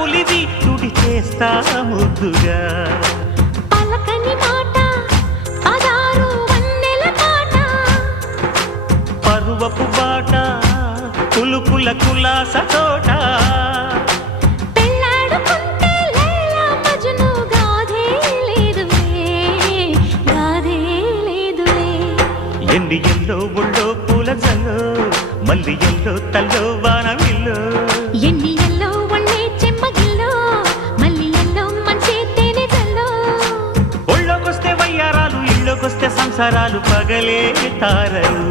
ఉలివి తుడి చేస్తా ముద్దుగా పలకని మాట పదారు వన్నెల పాట పరువపు బాట కులుకుల కులాస తోట పెళ్ళాడుకుంటే లైలా మజ్ను గాథే లేదులే ఎండి ఎల్లో ఒళ్ళో పూల జల్లో మల్లి ఎల్లో తల్లో వానవిల్లో ఎన్ని ఎల్లో ఒళ్ళే చెమ్మగిల్లో మల్లి ఎల్లో మంచి తేనె జల్లో ఒళ్ళోకొస్తే వయ్యారాలు ఇళ్ళోకొస్తే సంసారాలు పగలే తారలు